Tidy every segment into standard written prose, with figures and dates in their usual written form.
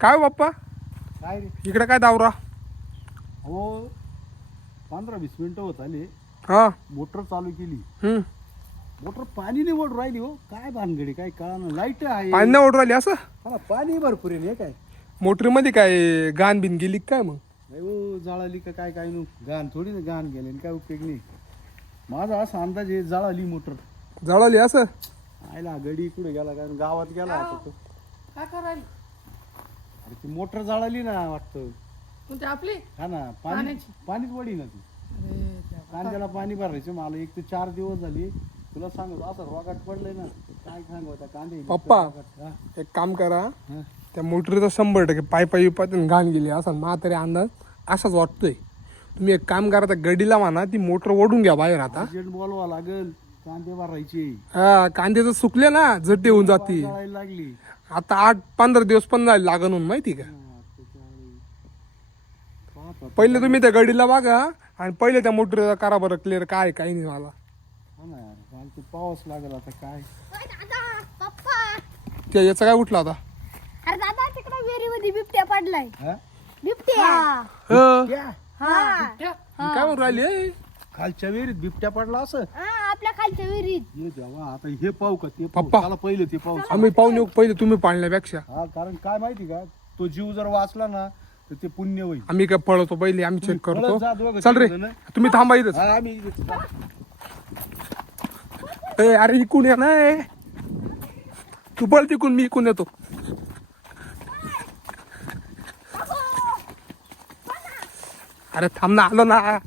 काय हो बाप्पा काय रे? इकडे काय दावरा? हो 15-20 मिनिटं होत आली. हा मोटर चालू केली. हम्म मोटर पाणी नाही ओढ राहिली हो. काय भानगडी काय कळणार. लाईट आहे पाणी नाही ओढ राहिली असं? हा ना, पाणी भरपूर आहे. हे काय मोटरीमध्ये काय गाण बिन गेली काय मग? नाही हो, जळाली का काय काय नु घाण थोडी ना घाण गेले काय उपयोग नाही. माझा असा अंदाज आहे जळाली मोटर. जळाली असं? आयला गडी कुठे गेला काय गावात गेला आता तो. काय करायला अरे ती मोटर जळाली ना वाटतं. कोणती आपली? हा ना पाणी पाण्याची? पाणीच वडी ना ती. अरे देवा. कांद्याला पाणी भरायचं मला 1 ते 4 दिवस झाली. तुला सांगतो असं रोगाट पडलंय ना काय सांगू आता कांदे पप्पा. हा, एक काम करा, हा. त्या मोटरीचा 100% पायी घाण गेली असा म्हातारी अंदाज असाच वाटतोय. तुम्ही एक काम करा, त्या गडीला म्हणा ती मोटर ओढून घ्या बाहेर आता. अर्जंट बोलवा लागल. कांदे भरायचे. हा कांद्याचं सुकले ना जट येऊन जाती. जळायला लागली. आता 8-15 दिवस पण जायला लागन म्हणून माहिती का. पहिले तुम्ही त्या गडीला बघा आणि पहिले त्या मोटरीचा करा बरं क्लिअर काय काही नाही मला. हा ना यार, मला ते पाऊस लागेल आता काय. ओय दादा, पप्पा. त्या याचा काय उठला आता? अरे दादा तिकडे विहिरीमध्ये बिबट्या पडलाय. हा? बिबट्या. त्या हा. काय म्हणून राहिली ए? खालच्या विहिरीत बिबट्या पडला असं. हा, आपल्या खालच्या विहिरीत. ये देवा, आता हे पाहू का ते पाहू. पप्पा. त्याला पहिले ते पाहू. आम्ही पाहून येऊ पहिले तुम्ही पाळण्यापेक्षा. हा कारण काय माहिती का, तो जीव जर वाचला ना तर ते पुण्य होईल. आम्ही काय पळतो पहिले आम्ही चेक पळत करतो. जा दोघं चल रे तिघजणं. तुम्ही थांबा इथंच. हा, आम्ही इथेच. ए अरे इकून या ना ए. तू पळ तिकून मी इकून येतो. अरे थांब ना आलो ना.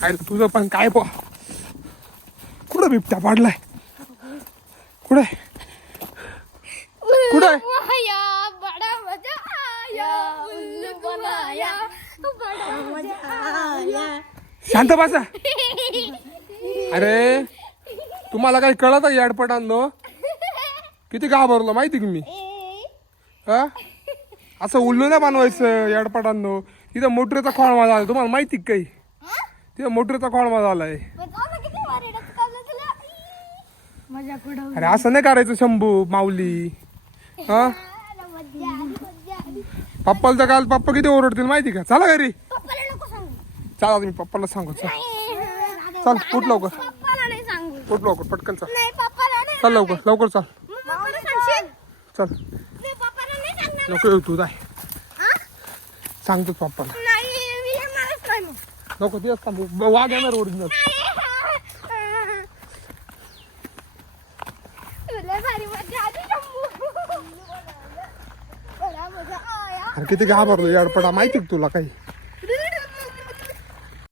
काय तुझं पण काय कुठं बिबट्या पाडलाय? कुठे कुठे वाया, बडा मजा आया, उल्लू बनाया, बडा मजा आया. शांत बसा. अरे तुम्हाला काही कळत आहे याडपटांनो? किती घाबरलो माहिती की मी. हा असं उल्लू नाही बनवायचं याडपटांनो. तिथं मोटरीचा खोळमा झाला तुम्हाला माहिती का काही? तिथं मोटरीचा खोळमा झालाय. किती भारी डचकावलं तुला. मजा कुठं. अरे असं नाही करायचं शंभू माऊली. हा मजा आली. पप्पाला तर काल पप्पा किती ओरडतील माहिती का. चला घरी पप्पाला नको सांगू. चला तुम्ही पप्पाला सांगू. चल नाही. चल उठ लवकर. पप्पाला नाही सांगू. उठ लवकर पटकन चल. नाही पप्पाला नाही. चल लवकर लवकर चल. मग पप्पाला सांगशील? चल मी पप्पाला नाही सांगणार. नको येऊ तू जाय. हा? सांगतोच पप्पाला. नाही मी येणारच नाही मग. नको तिथंच थांबू. वाघ येणार ओरिजिनल. तुला भारी मजा आली शंभू. बडा मजा आया. अरे किती घाबरलो याडपटा माहिती का तुला काही?